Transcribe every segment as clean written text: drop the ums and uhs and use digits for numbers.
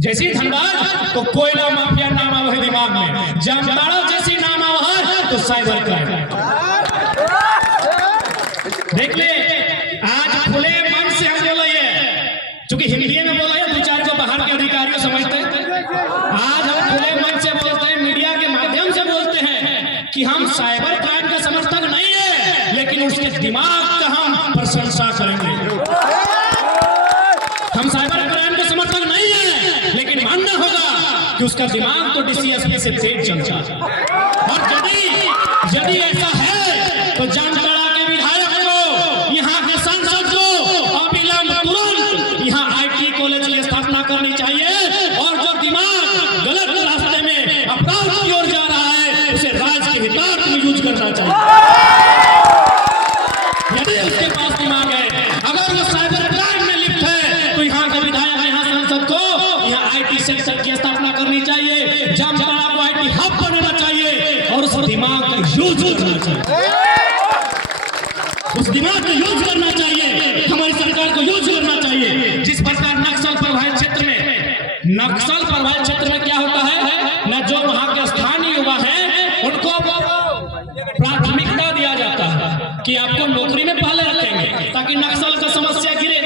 जैसी धनबाद तो कोयला माफिया नाम आवा है दिमाग में, जामताड़ा जैसी नाम आवा है तो साइबर क्राइम। देख ले आज खुले मन से हम बोला है, क्योंकि हिंदी में बोला है, दो चार को बाहर के अधिकारियों समझते हैं। आज हम खुले मन से बोलते हैं, मीडिया के माध्यम से बोलते हैं कि हम साइबर क्राइम के समर्थक नहीं है, लेकिन उसके दिमाग का हम प्रशंसा करेंगे। हम साइबर क्राइम के समर्थक नहीं है, लेकिन मानना होगा कि उसका दिमाग तो डीसीएसपी से तेज चलता है। और यदि ऐसा है तो जामताड़ा के विधायक को, यहाँ के सांसद को अविलंब तुरंत यहाँ आईटी कॉलेज की स्थापना करनी चाहिए, और जो दिमाग गलत रास्ते में अपराध की ओर जा रहा है उसे राज्य के हितार्थ में यूज करना चाहिए। यदि उसके पास दिमाग है, अगर वो साइबर क्राइम में लिप्त है, तो यहाँ के विधायक, यहाँ सांसद को यहाँ आईटी सेक्टर की स्थापना करनी चाहिए, जामताड़ा को आईटी हब बनाना चाहिए, और उस दिमाग का यूज करना चाहिए। उस दिमाग को यूज करना चाहिए, हमारी सरकार को यूज करना चाहिए। जिस प्रकार नक्सल प्रभावित क्षेत्र में क्या होता है न, जो वहां के स्थानीय युवा हैं उनको प्राथमिकता दिया जाता है कि आपको नौकरी में पहले रखेंगे ताकि नक्सल का समस्या गिरे,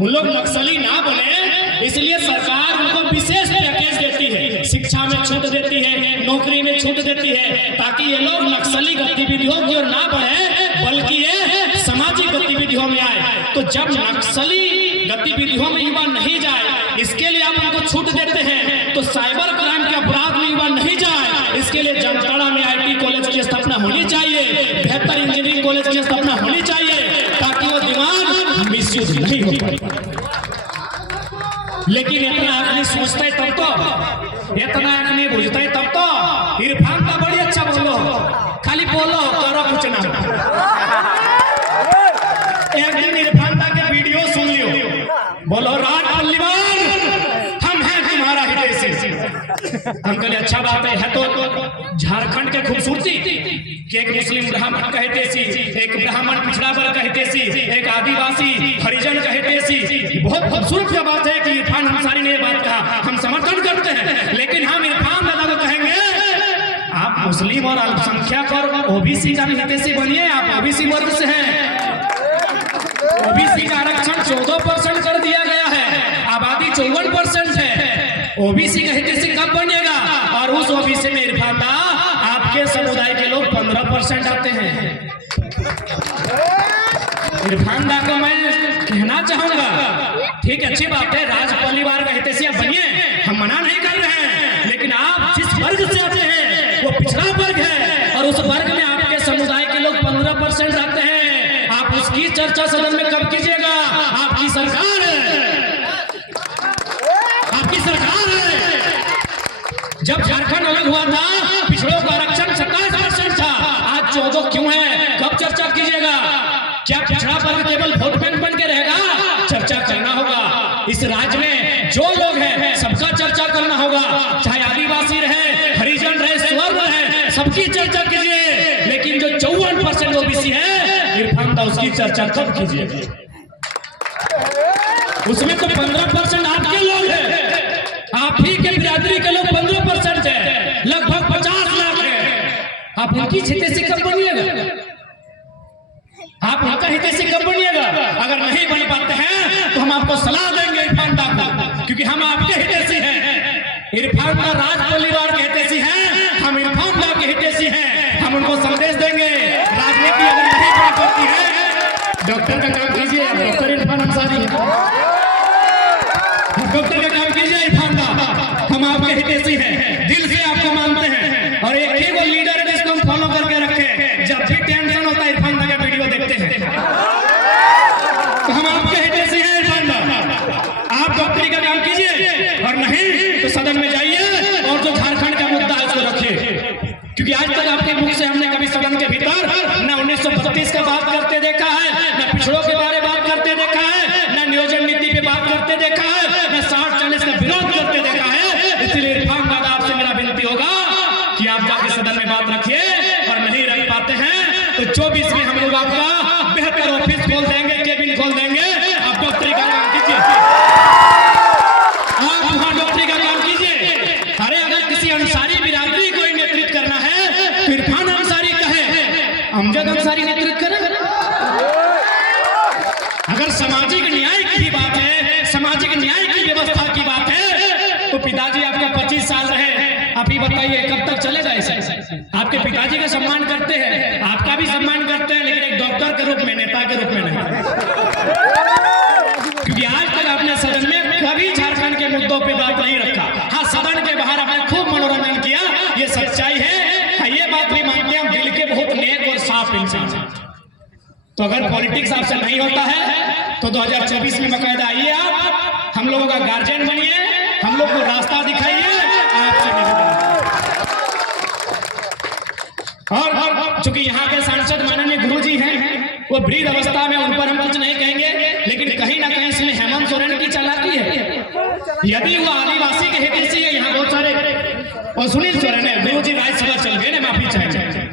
उन लोग नक्सली ना बने, इसलिए सरकार उनको विशेष पैकेज देती है, शिक्षा में छूट देती है, नौकरी में छूट देती है, ताकि ये लोग नक्सली गतिविधियों की ओर ना बढ़े बल्कि ये सामाजिक गतिविधियों में आए। तो जब नक्सली गतिविधियों में युवा नहीं जाए, इसके लिए आप उनको छूट देते हैं, तो साइबर क्राइम के अपराध में युवा नहीं जाए, इसके लिए जामताड़ा में आईटी कॉलेज की स्थापना होनी चाहिए, बेहतर इंजीनियरिंग कॉलेज की स्थापना होनी चाहिए, ताकि वो दिमाग मिसयूज नहीं हो पाए। लेकिन इतना आदमी सोचता है तब तो, इतना आदमी बुझता है तब तो। इरफान का बड़ी अच्छा बोलो, खाली बोलो करो कुछ ना। एक दिन इरफान के वीडियो सुन लियो, बोलो राज पल्लीवाल हम हैं तुम्हारा हितैषी। हम कहले अच्छा बात है तो झारखंड के खूबसूरती कि एक मुस्लिम ब्राह्मण का हितैषी, एक ब्राह्मण पिछड़ा वर्ग का हितैषी, एक आदिवासी हरिजन का हितैषी। बहुत खूबसूरत बात है कि इरफान अंसारी ने ये बात कहा, हम समर्थन करते हैं। लेकिन हम इरफान दादा को कहेंगे आप मुस्लिम और अल्पसंख्यक और ओबीसी का भी हितैषी बनिए, आप ओबीसी वर्ग से हैं। ओबीसी का आरक्षण 14% कर दिया गया है, आबादी 54% है, ओबीसी का हितैषी कब बनेगा? और उस ओबीसी में इरफान दा आपके समुदाय के लोग 15% आते हैं। इरफान दा को मैं कहना चाहूंगा, ठीक अच्छी बात है, राज परिवार का हितैषी आप बनिए, हम मना नहीं कर रहे हैं, लेकिन आप जिस वर्ग से आते हैं वो पिछड़ा वर्ग है, और उस वर्ग में आपके समुदाय के लोग 15% आते हैं। आप उसकी चर्चा सदन में कब कीजिएगा? आपकी सरकार है, आपकी सरकार है। जब झारखंड अलग हुआ था, पिछड़ों का आरक्षण 27% था, आज 14 क्यों है? कब चर्चा कीजिएगा? क्या पिछड़ा वर्ग केवल वोट बैंक बन के रहेगा? चर्चा करना होगा। इस राज्य में जो लोग हैं सबका चर्चा करना होगा, चाहे आदिवासी रहे, हरिजन रहे, स्वर्ण रहे, सबकी चर्चा कीजिए। लेकिन जो 54% ओबीसी है, इरफान दा उसकी चर्चा कब कीजिएगा? उसमें तो 15% आपके लोग हैं, आप ही के बिरादरी के लोग 15% है, लगभग 50 लाख है। आप उनकी हितैषी कब बनिएगा? आप उनका हितैषी कब बनिएगा? अगर नहीं बन पाते हैं तो हम आपको सलाह देंगे इरफान दा को, क्योंकि हम आपके हितैषी हैं। इरफान दा राज परिवार के हितैषी हैं, हम इरफान दा के हितैषी हैं। हम उनको संदेश देंगे, राजनीति अगर नहीं बन पाती है, डॉक्टर का काम कीजिए, डॉक्टर इरफान अंसारी है, डॉक्टर का काम कीजिए इरफान दा, हम आपके हितैषी हैं, दिल से आपको मानते हैं, और एक ही वो लीडर है जिसको हम फॉलो करके रखे। जब भी टेंशन होता है इरफान दा का वीडियो देखते हैं, तो हम आपके हितैषी हैं इरफान दा। आप डॉक्टरी का काम कीजिए, और नहीं तो सदन में जाइए और जो झारखंड का मुद्दा है उसको रखिए, क्योंकि आज तक आपके मुख से हमने कभी सदन के भीतर न 1932 का बात करते देखा है, न पिछड़ों के बारे बात करते देखा है, न नियोजन नीति पे बात करते देखा है, न 60-40 का विरोध करते देखा है। इसलिए इरफान दादा आपसे मेरा विनती होगा कि आप जाके सदन में बात रखिए, और नहीं रख पाते हैं तो 24 में हम लोग आपका बेहतर ऑफिस खोल देंगे, केबिन खोल देंगे, आप डॉक्टरी का काम कीजिए। आप बताइए कब तक चलेगा ऐसा? आपके पिताजी का सम्मान करते हैं, आपका भी सम्मान करते हैं, लेकिन एक डॉक्टर के रूप में, नेता के रूप में नहीं। क्योंकि आज तक आपने सदन में कभी झारखंड के मुद्दों पे बात नहीं रखा। हाँ, सदन के बाहर आपने खूब मनोरंजन किया, ये सच्चाई है। ये बात भी मानते हैं हम, दिल के बहुत नेक और साफ इंसान हैं। तो अगर पॉलिटिक्स आपसे नहीं होता है तो 2024 में बकायदा आइए, आप हम लोगों का गार्जियन बनिए, हम लोग को रास्ता दिखाइए। आपसे और चूंकि यहाँ के सांसद माननीय गुरुजी हैं, वो वृद्ध अवस्था में, उन पर हम कुछ नहीं कहेंगे, लेकिन कहीं ना कहीं इसमें हेमंत सोरेन की चालाकी है। यदि वो आदिवासी के हितैषी है, यहाँ बहुत सारे, और सुनील सोरेन है, गुरुजी राज्यसभा चल गए ना, माफी चाहिए,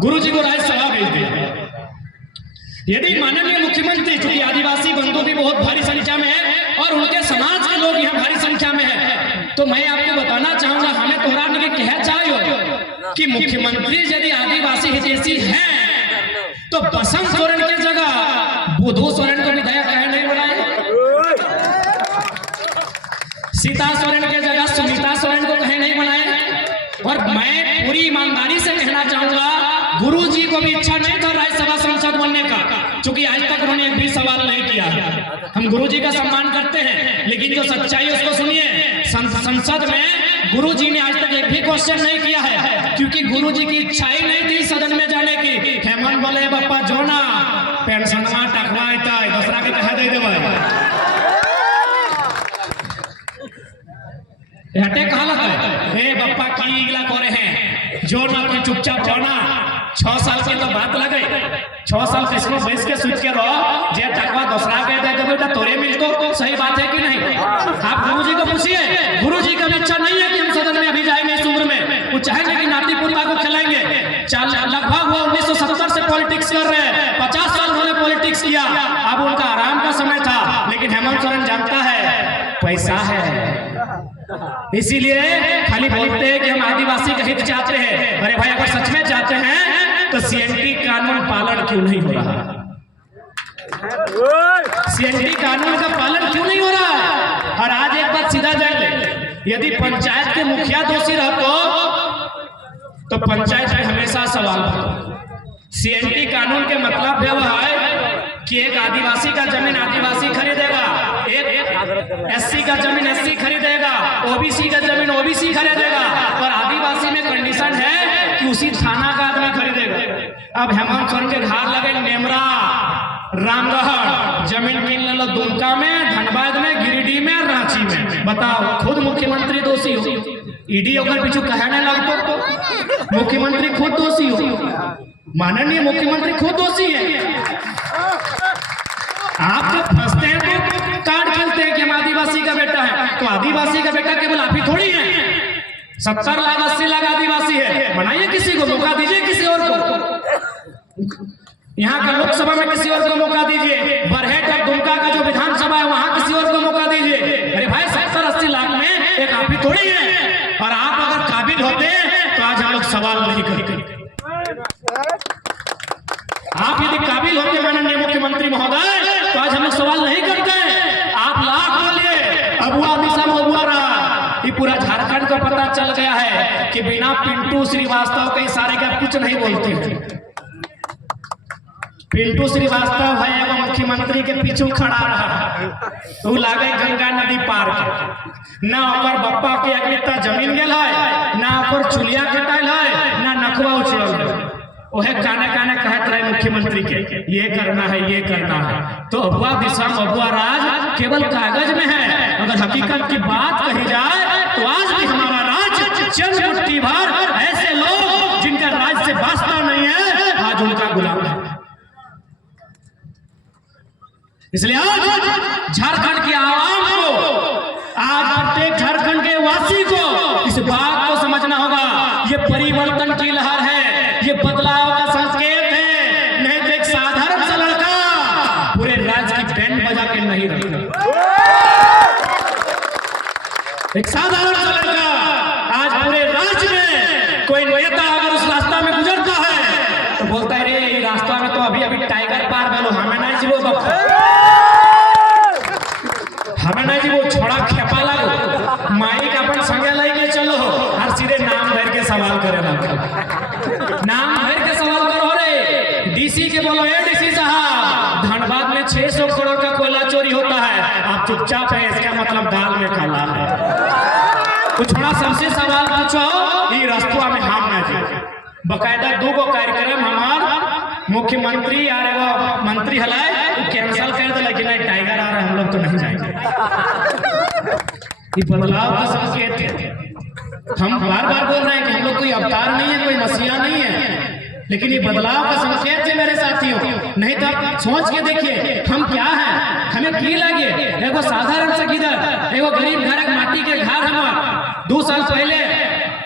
गुरुजी को राज्यसभा भेज दिया। यदि माननीय मुख्यमंत्री, चूंकि आदिवासी बंधु भी बहुत भारी संख्या में है और उनके समाज के लोग यहाँ भारी संख्या में है, तो मैं आपको बताना चाहूंगा, हमें तोहराने के कह चाहिए कि मुख्यमंत्री यदि आदिवासी हितैषी हैं तो बसंत सोरेन की जगह बुधू सोरेन को विधायक कहे नहीं बनाए, सीता सोरेन की जगह सुनीता सोरेन को कहे नहीं बनाए। और मैं पूरी ईमानदारी से कहना चाहूंगा, गुरुजी को भी इच्छा नहीं था राज्यसभा सांसद बनने का, क्योंकि आज तक उन्होंने एक भी सवाल नहीं किया है। हम गुरुजी का सम्मान करते हैं, लेकिन जो सच्चाई है उसको सुनिए। संसद में गुरुजी ने आज तक एक भी क्वेश्चन नहीं किया है, क्योंकि गुरुजी की इच्छा ही नहीं थी सदन में जाने की। हेमंत बोले बप्पा जो ना पेंशन टकवा दूसरा के कह दे देवे हटे कहा लगा हे बप्पा की इगला करे हैं जो ना कोई चुपचाप रोना। 6 साल की तो बात लगे, 6 साल किसको बैठ के सोच के रहो, जे टकवा दूसरा के दे दे बेटा तोरे मिल तो सही बात है कि नहीं? आप गुरुजी को पूछिए, गुरुजी का इच्छा नहीं है कि हम सदन में अभी जाएंगे इस उम्र में, वो चाहेंगे कि नाती पोता को खिलाएंगे। लगभग वो 1970 से पॉलिटिक्स कर रहे हैं, 50 साल उन्होंने पॉलिटिक्स किया, अब उनका आराम का समय था। लेकिन हेमंत सोरेन जानता है पैसा है, इसीलिए खाली बोलते हैं कि हम आदिवासी का हित चाहते हैं। अरे भाई, अगर सच में चाहते हैं तो सीएनटी कानून पालन क्यों नहीं हो रहा? सीएनटी कानून का पालन क्यों नहीं हो रहा? और आज एक बात सीधा जान ले, यदि पंचायत के मुखिया दोषी रहते तो पंचायत में हमेशा सवाल होता। सीएनटी कानून के मतलब है कि एक आदिवासी का जमीन आदिवासी खरीदेगा, एक एससी का जमीन एससी खरीदेगा, ओबीसी का जमीन ओबीसी खरीदेगा, और आदिवासी में कंडीशन है कि उसी थाना का आदमी खरीदेगा। अब हेमंत सोरेन के घर लगे नेमरा रामगढ़ जमीन किन लो, दुमका में, धनबाद में, गिरिडीह में, रांची में। बताओ, खुद मुख्यमंत्री दोषी हो, ईडी अगर पीछू कहने लगतो तो मुख्यमंत्री खुद दोषी हो, माननीय मुख्यमंत्री खुद दोषी है। आप जब फंसते हैं तो कार्ड खेलते हैं कि हम आदिवासी का बेटा है, तो आदिवासी का बेटा केवल आप ही थोड़ी है। 70 लाख 80 लाख आदिवासी है, बनाइए किसी को, मौका दीजिए किसी और को। यहाँ का लोकसभा में किसी और को मौका दीजिए, बरहेट और दुमका का जो विधानसभा है वहां किसी और को मौका दीजिए। अरे भाई, 70-80 लाख में एक आप ही थोड़ी है, और आप अगर काबिल होते तो आज हम लोग सवाल नहीं करते। आप यदि काबिल होते माननीय मुख्यमंत्री महोदय तो आज हम लोग सवाल नहीं करते। आप लाख बोलिए, अबुआ दिशा में अबुआ रहा, ये पूरा झारखंड को पता चल गया है कि बिना पिंटू श्रीवास्तव के इशारे के कुछ नहीं बोलते। पिंटू श्रीवास्तव है एगो मुख्यमंत्री के पीछे खड़ा रहा, तो लागे गंगा नदी पार के, ना ओकर बप्पा के अगलिता जमीन गेल है, ना ओकर चुलिया कटाइल है, ना नखवा उछलल है। ओहे काने काने कहत रहे मुख्यमंत्री के ये करना है, ये करना है। तो अबुआ दिशा अबुआ राज केवल कागज में है, अगर हकीकत की बात कही जाए तो आज भी हमारा राज चंद मुट्ठी भर ऐसे लोग जिनका राज से वास्ता नहीं है, आज उनका गुलाम है। इसलिए आज झारखंड के आवाम को, आज प्रत्येक झारखंड के वासी को इस बात को समझना होगा, ये परिवर्तन की लहर है, ये बदलाव का संकेत है। नहीं तो एक साधारण सा लड़का पूरे राज्य की बैंड बजा के नहीं रखता। एक साधारण सा लड़का आज पूरे राज्य में कोई नेता अगर उस रास्ता में गुजरता है तो बोलता है, रे रास्ता में तो अभी अभी टाइगर पार भेलो, हमें नहीं जी वो हमें नहीं जी वो छोड़ा खेपा लागो, माइक अपन संगे लेके चलो, हर सीधे नाम दाल में काला है। कुछ थोड़ा सबसे सवाल पूछो ये रास्तवा में हम ना जाए। बकायदा 2 गो कार्यक्रम हमार मुख्यमंत्री और एगो मंत्री हलाए वो कैंसिल कर दिला कि नहीं टाइगर आ रहा है हम लोग तो नहीं जाएंगे। ये बदलाव का संकेत है। हम बार बार बोल रहे हैं कि हम लोग कोई अवतार नहीं है, कोई मसीहा नहीं है, लेकिन ये बदलाव का संकेत है मेरे साथियों। नहीं तो आप सोच के देखिए हम क्या है, हमें की लगे एगो साधारण से गिदर एगो गरीब घर माटी के घर हमार 2 साल पहले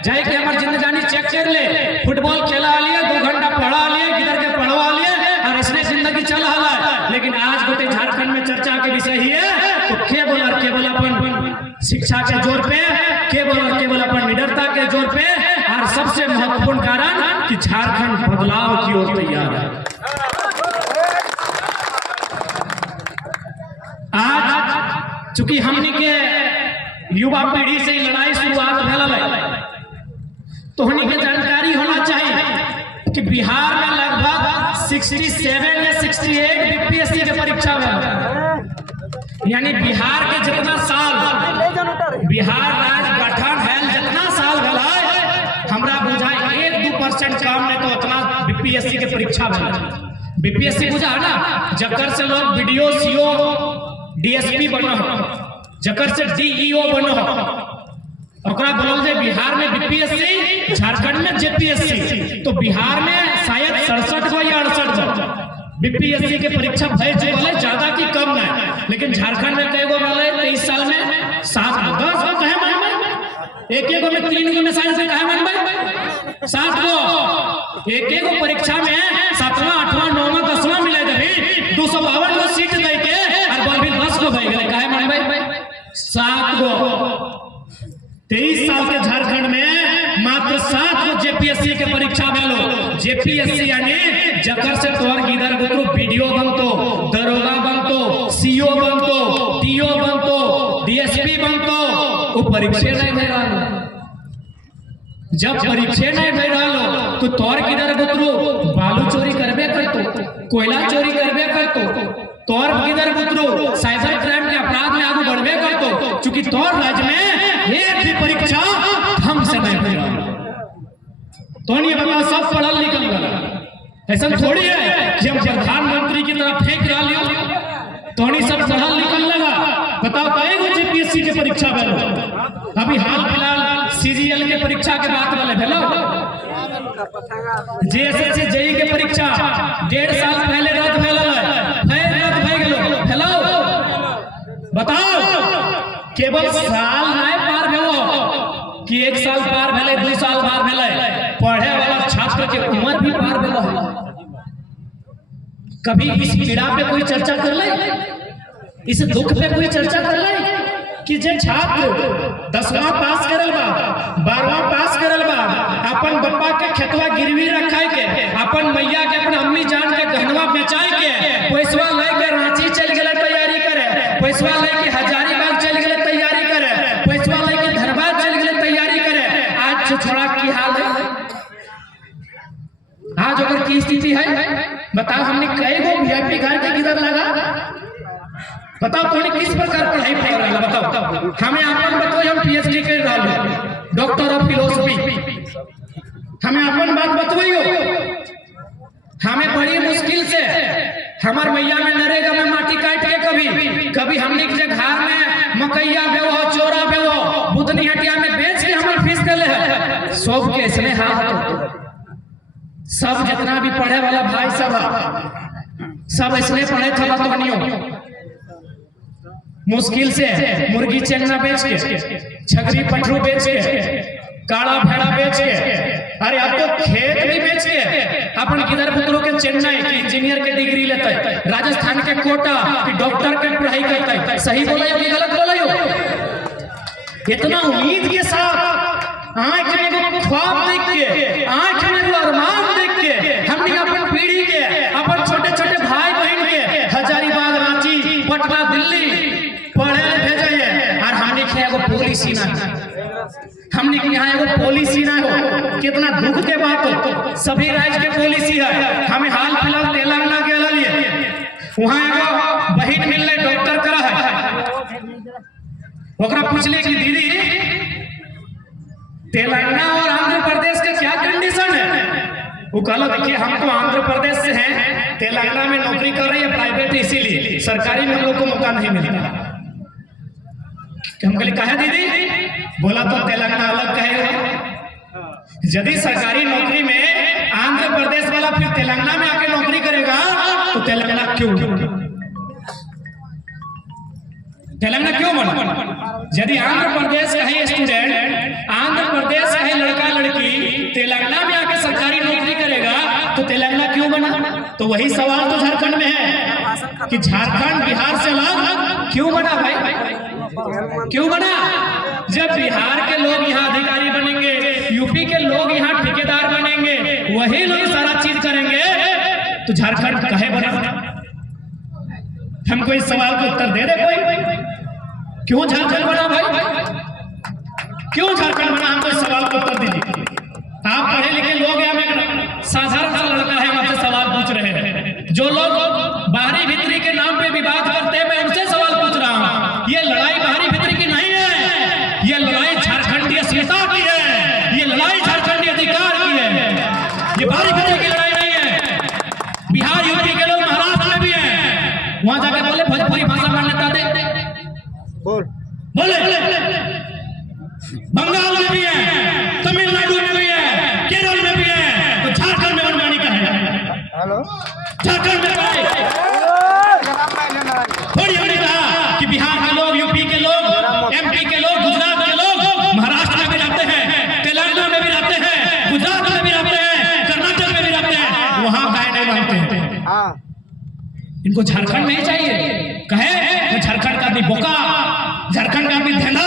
जाए के हमार जिंदगानी चेक कर ले, फुटबॉल खेला लिए, 2 घंटा पढ़ा लिए, गिदर के पढ़वा लिए और इसने जिंदगी चल रहा है। लेकिन आज गोटे झारखंड में चर्चा के विषय ही है तो केवल अपन शिक्षा के जोर पे, केवल अपन निडरता के जोर पे, और सबसे महत्वपूर्ण कारण कि झारखंड बदलाव की ओर तैयार है। आज चूंकि हमने के युवा पीढ़ी से लड़ाई शुरुआत भेल है तो हमने के जानकारी होना चाहिए कि बिहार में लगभग 67 या 68 बीपीएससी के परीक्षा में, यानी बिहार के जितना साल बिहार राज्य गठन है जितना साल भला हमरा बुझाए 1-2% काम में तो उतना बीपीएससी के परीक्षा में। बीपीएससी बुझा ना जकर से लोग वीडियो सीओ डीएसपी बनो, जकर से डीईओ बनो, ओकरा बोलल जाए बिहार में बीपीएससी, झारखंड में जेपीएससी। तो बिहार में शायद 67 गो या 68 गो बीपीएससी के परीक्षा भय चुकल है, ज्यादा की कम नहीं। लेकिन झारखंड में कई गो वाले 23 साल में 7-10 गो कहे मानबे, एक गो में 3 गो में साइंस में कहे मानबे 7 गो, एक गो परीक्षा में 7वां 8वां 9वां 10वां मिले दे 252 गो सीट दे के और बोल भी 10 गो भई गेले कहे मानबे 7 गो। 23 साल के झारखंड में मात्र 7 गो जेपीएससी के परीक्षा भेलो। जेपीएससी यानी जकर से तोर गिदर गुतरो वीडियो बनतो, दरोगा बनतो, सीओ बनतो, टीओ बनतो, डीएसपी बनतो, वो परीक्षा नहीं दे रहा। जब परीक्षा नहीं दे रहा तो तोर गिदर गुतरो बालू चोरी करबे करतो, कोयला चोरी करबे करतो, तोर गिदर गुतरो साइबर क्राइम के अपराध में आगे बढ़बे करतो। चूंकि तोर राज्य में एक भी परीक्षा ढंग से नहीं हो रहा। तो ये बता सब पढ़ल लिखल गया, ऐसा थोड़ी है कि हम प्रधानमंत्री की तरफ फेंक रहा लियो तो सब पढ़ल लिखल लगा। बताओ कई गो जेपीएससी के परीक्षा भेलो, अभी हाल फिलहाल सीजीएल के परीक्षा के बात वाले भेलो, जेएसएससी जेई के परीक्षा 1.5 साल पहले रद्द भेल है, फिर रद्द भई गेलो भेलो। बताओ केवल साल नहीं पार भेलो कि 1 साल पार भेले, 2 साल पार भेले, पढ़े वाला छात्र के उम्र भी पार भेलो है। कभी इस पीड़ा पे कोई चर्चा कर ले, इस दुख पे कोई चर्चा कर ले कि जे छात्र 10वां पास करल बा, 12वां पास करल बा, अपन बप्पा के खेतवा गिरवी रखाई के, अपन मैया के, अपन अम्मी जान के गहनवा बेचाई के, पैसवा लेके रांची चल गेले तैयारी करे, पैसवा लेके हजारीबाग चल गेले तैयारी करे, पैसवा लेके धनबाद चल गेले तैयारी करे। आज छोड़ा की हाल है, आज अगर की स्थिति है बताओ। हमने कई गो वीआईपी घर के किधर लगा, बताओ तो किस प्रकार पढ़ाई पढ़ रहा है। बताओ हमें अपन बताओ, हम पीएचडी कर रहा है, डॉक्टर ऑफ फिलोसफी, हमें अपन बात बतवाइयो। हमें बड़ी मुश्किल से हमार मैया में नरेगा में माटी काट के कभी हमने के घर में मकैया बेवो, चोरा बेवो, बुधनी हटिया में बेच के हमार फीस देले है। सब के इसने हाथ सब जितना भी पढ़े वाला भाई सब इसने पढ़े था तो नहीं मुश्किल से मुर्गी चेंगना बेच के, छगरी पटरू बेच के, काला भेड़ा बेच के, अरे अब तो खेत भी बेच के अपन किधर पुत्रों के चेन्नई की इंजीनियर के डिग्री लेते है, राजस्थान के कोटा की डॉक्टर के पढ़ाई करता है। सही बोला कि गलत बोला? इतना उम्मीद के साथ आंख में ख्वाब देख के, आंख में अरमान देख के हमने अपन पीढ़ी के, अपन छोटे छोटे भाई बहन के हजारीबाग, रांची, पटना, दिल्ली पढ़े भेजे है। और हमने के एगो पॉलिसी ना, हमने के यहाँ एगो पॉलिसी ना हो। कितना दुख के बात हो, सभी राज्य के पॉलिसी है। हमें हाल फिलहाल तेलंगाना के लिए वहाँ एगो बहन मिलने डॉक्टर करा है, ओकरा पूछले कि दीदी तेलंगाना और आंध्र प्रदेश के क्या कंडीशन है? वो कहलो देखिए हम तो आंध्र प्रदेश से हैं, तेलंगाना में नौकरी कर रही है प्राइवेट, इसीलिए सरकारी में हम लोग को मौका नहीं मिलता। हम कहले कहे दीदी? बोला तो तेलंगाना अलग कहे, यदि सरकारी नौकरी में आंध्र प्रदेश वाला फिर तेलंगाना में आके नौकरी करेगा तो तेलंगाना क्यों बना? यदि आंध्र प्रदेश का ही स्टूडेंट, आंध्र प्रदेश का ही लड़का लड़की तेलंगाना में आके सरकारी नौकरी करेगा तो तेलंगाना क्यों बना? तो वही सवाल तो झारखंड में है कि झारखंड बिहार से अलग क्यों बना भाई? क्यों बना? जब बिहार के लोग यहाँ अधिकारी बनेंगे, यूपी के लोग यहाँ ठेकेदार बनेंगे, वही लोग सारा चीज करेंगे, तो झारखंड काहे बना? हमको इस सवाल का उत्तर दे दे कोई। क्यों झारखंड बना भाई? क्यों झारखंड बना? हमको इस सवाल का उत्तर दीजिए। आप पढ़े लिखे लोग हैं, मैं साधारण सा लड़का है, हम आपसे सवाल पूछ रहे हैं। जो लोग बाहरी भीतरी के नाम पे विवाद करते हैं, मैं उनसे सवाल पूछ रहा हूँ। ये लड़ाई बाहरी भीतरी की नहीं है, ये लड़ाई झारखंडी अस्मिता की है, ये लड़ाई झारखंडी अधिकार की है, ये बाहरी भीतरी की लड़ाई नहीं है। बिहार यूपी के लोग महाराष्ट्र में भी हैं, वहां जाके बोले भोजपुरी भाषा मान्यता दे, बोले बंगाल में भी है, तमिलनाडु में भी है, केरल में भी है, तो झारखंड में मनमानी का है। झारखंड में थोड़ी हमने कहा कि बिहार के लोग, यूपी के लोग, एमपी के लोग, गुजरात के लोग महाराष्ट्र में भी रहते हैं, तेलंगाना में भी रहते हैं, गुजरात में भी रहते हैं, कर्नाटक में भी रहते हैं, वहां काहे नहीं रहते हैं? इनको झारखंड नहीं चाहिए, कहे तो झारखंड का आदमी बोका, झारखंड का आदमी धंधा,